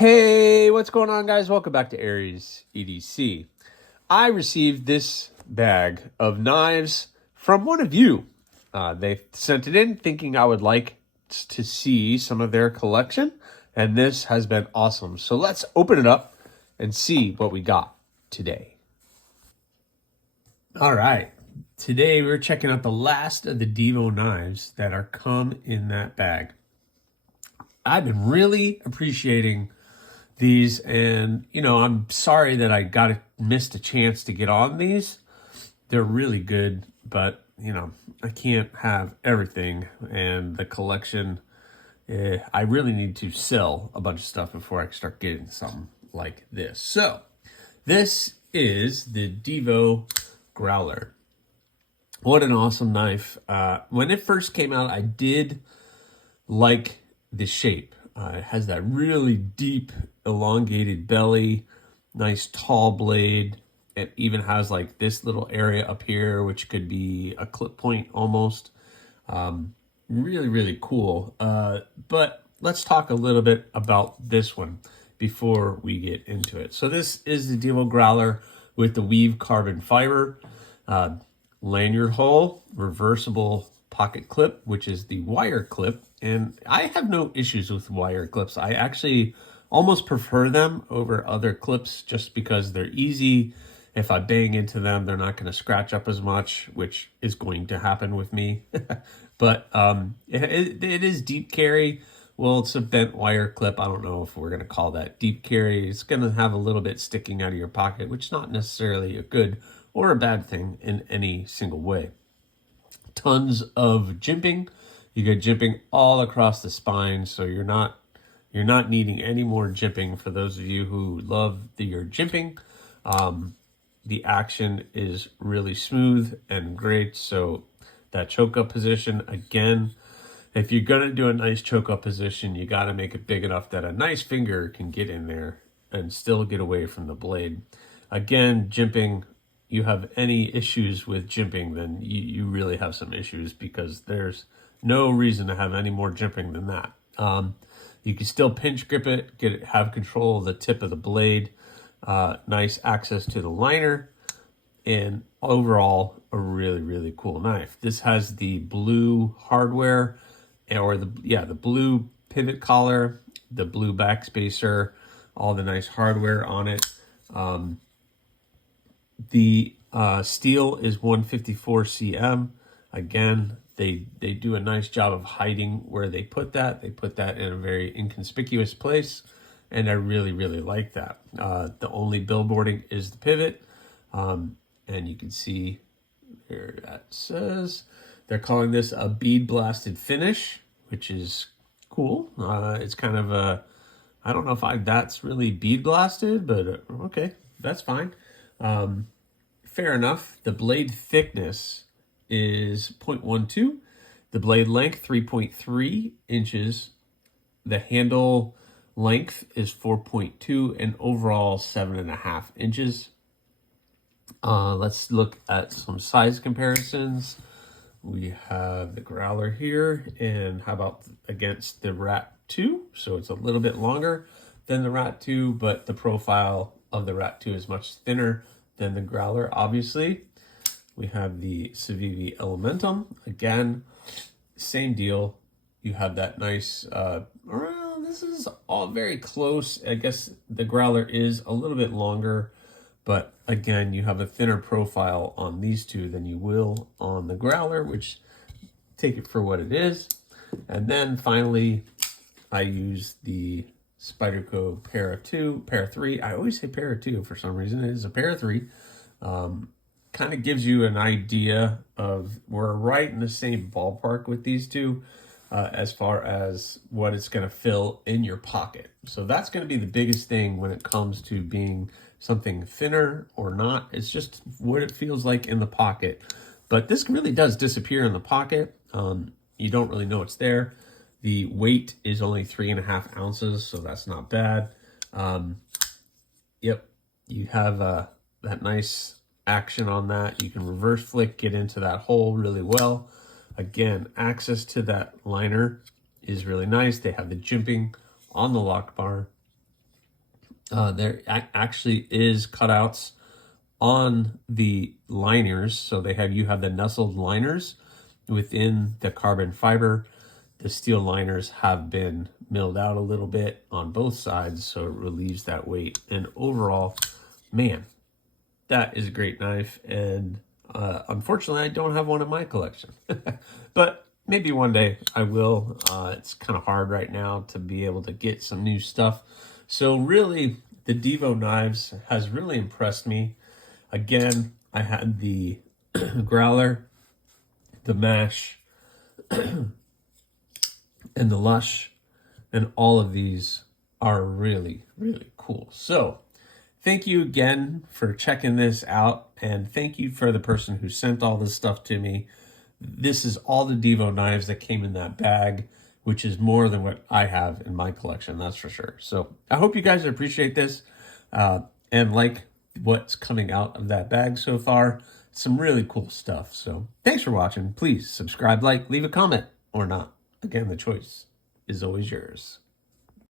Hey, what's going on, guys? Welcome back to AriesEDC. I received this bag of knives from one of you. They sent it in thinking I would like to see some of their collection, and this has been awesome. So let's open it up and see what we got today. All right, today we're checking out the last of the Divo knives that are come in that bag. I've been really appreciating these, and I'm sorry that I missed a chance to get on these. They're really good, but I can't have everything, and the collection, I really need to sell a bunch of stuff before I start getting something like this. So this is the Divo Growler. What an awesome knife. When it first came out, I did like the shape. It has that really deep elongated belly, nice tall blade. It even has like this little area up here, which could be a clip point almost. Really, really cool. But let's talk a little bit about this one before we get into it. So this is the Divo Growler with the weave carbon fiber, lanyard hole, reversible pocket clip, which is the wire clip. And I have no issues with wire clips. I actually almost prefer them over other clips just because they're easy. If I bang into them, they're not going to scratch up as much, which is going to happen with me. But it is deep carry. Well, it's a bent wire clip. I don't know if we're going to call that deep carry. It's going to have a little bit sticking out of your pocket, which is not necessarily a good or a bad thing in any single way. Tons of jimping. You get jimping all across the spine, so you're not needing any more jimping. For those of you who love your jimping, the action is really smooth and great. So that choke up position, again, if you're gonna do a nice choke up position, you got to make it big enough that a nice finger can get in there and still get away from the blade. Again, jimping. You have any issues with jimping, then you really have some issues, because there's no reason to have any more jimping than that. You can still pinch grip it, have control of the tip of the blade, nice access to the liner, and overall a really, really cool knife. This has the blue hardware, or the blue pivot collar, the blue backspacer, all the nice hardware on it. The steel is 154 cm. Again, they do a nice job of hiding where they put that. They put that in a very inconspicuous place, and I really, really like that. The only billboarding is the pivot, and you can see there that says they're calling this a bead blasted finish, which is cool. It's kind of a, I don't know if that's really bead blasted, but okay, that's fine. Fair enough. The blade thickness is 0.12. The blade length, 3.3 inches. The handle length is 4.2, and overall 7.5 inches. Let's look at some size comparisons. We have the Growler here, and how about against the Rat 2? So it's a little bit longer than the Rat 2, but the profile of the Rat 2 is much thinner than the Growler, obviously. We have the Civivi Elementum. Again, same deal. You have that nice, this is all very close. I guess the Growler is a little bit longer, but again, you have a thinner profile on these two than you will on the Growler, which, take it for what it is. And then finally, I use the Spyderco Para 3. I always say Para 2 for some reason. It is a Para 3. Kind of gives you an idea of, we're right in the same ballpark with these two as far as what it's going to fill in your pocket. So that's going to be the biggest thing when it comes to being something thinner or not. It's just what it feels like in the pocket. But this really does disappear in the pocket. You don't really know it's there. The weight is only 3.5 ounces, so that's not bad. Yep, you have that nice action on that. You can reverse flick, get into that hole really well. Again, access to that liner is really nice. They have the jimping on the lock bar. There actually is cutouts on the liners, so you have the nestled liners within the carbon fiber. The steel liners have been milled out a little bit on both sides, so it relieves that weight. And overall, man, that is a great knife. And unfortunately, I don't have one in my collection, but maybe one day I will. It's kind of hard right now to be able to get some new stuff. So really, the Divo knives has really impressed me. Again, I had the Growler, the Mash, and the Lush, and all of these are really, really cool. So thank you again for checking this out, and thank you for the person who sent all this stuff to me. This is all the Divo knives that came in that bag, which is more than what I have in my collection, that's for sure. So I hope you guys appreciate this and like what's coming out of that bag so far. Some really cool stuff. So thanks for watching. Please subscribe, like, leave a comment, or not. Again, the choice is always yours.